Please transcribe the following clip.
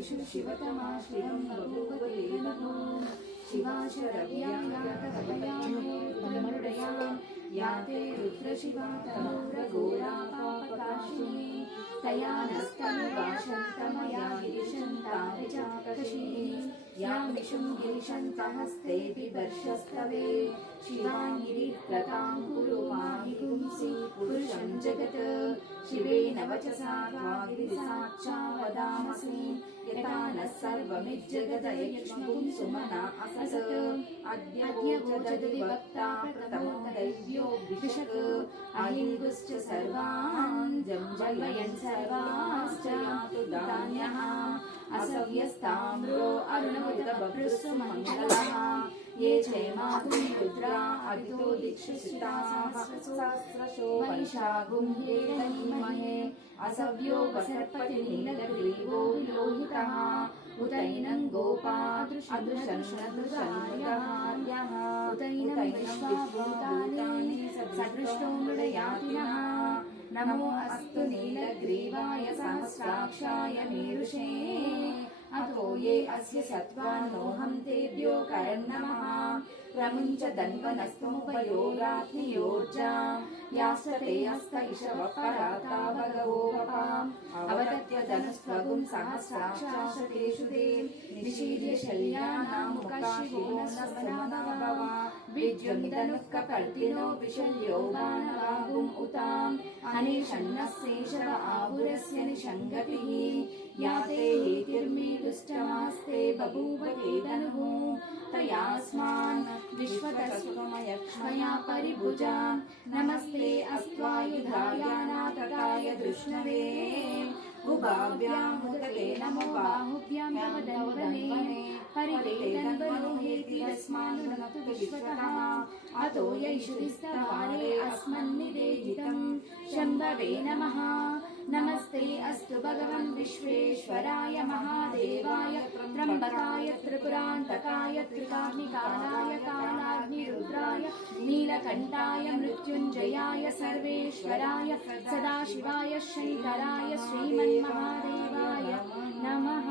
देवेषु शिवतमा शिवं बभूवते नमो शिवाशरव्यायातहृदयामूर्तमृडयां या ते रुद्रशिवा तनूरघोरा पापकाशिनी तया नस्तनुवाशन्तमया गिरिशन्ताविचाकशीः या विशुं गिरिशन्तहस्ते बिभर्षस्तवे शिवाङ्गिरिप्रतां कुरु माहि पुंसि पुरुषं जगत् शिवेन वचसा गिरिसाक्षा वदामसि यथा नः सर्वमिज्जगदयक्ष्मपुं सुमना असत् अद्य वोचदिवक्ता प्रथमो दैव्यो विशत् अहिन्दुश्च सर्वान् जन्मयन् सर्वाश्च यातु धान्यः असव्यस्ताम्रो अरुणोदबभ्रुस्सुमङ्गलः ये चैमातुं रुद्रा अदितो दिक्षुश्रिताः सहस्रशो वैशाखुं हेदनीमहे असव्यो वसर्पति नीलग्रीवो विलोहितः उतैनं गोपादृशदृशन्नदृशार्यः उतैनं विश्वाभूतानि सदृष्टो मृडयातिनः नमो अस्तु नीलग्रीवाय सहस्राक्षाय मीरुषे अतो ये अस्य सत्त्वान्नोऽहं तेभ्यो करन्नमः प्रमुञ्च दन्वनस्तमुपयोगाग्नियोर्जां यास्ते हस्त इषवः पराता भगवो वपाम् अवदत्य धनुस्त्वगुं सहस्राक्षाशतेषु ते निशील्य शल्यानामुखशिवो न समनाभव विद्युमिदनुःकपर्दिनो विशल्यो बाणवागुम् उताम् अनिषण्णस्येषव आहुरस्य निषङ्गतिः याते हेतिर्मेदुष्टमास्ते बभूव ते धनुः तयास्मान् विश्वतस्त्वमयक्ष्मया परिभुजां नमस्ते अस्त्वायुधाय नाथकाय धृष्णवे उभाभ्यामुदके नमो बाहुभ्यां तव दन्वने परिते दन्वनो हेतिरस्मान्नतु विश्वतः अतो यैषुधिस्तवारे अस्मन्निवेदितं शम्भवे नमः नमस्ते अस्तु भगवन् विश्वेश्वराय महादेवाय त्र्यम्बकाय त्रिपुरान्तकाय त्रिकाग्निकालाय कालाग्निरुद्राय नीलकण्ठाय मृत्युञ्जयाय सर्वेश्वराय सदाशिवाय शङ्कराय श्रीमन्महादेवाय नमः।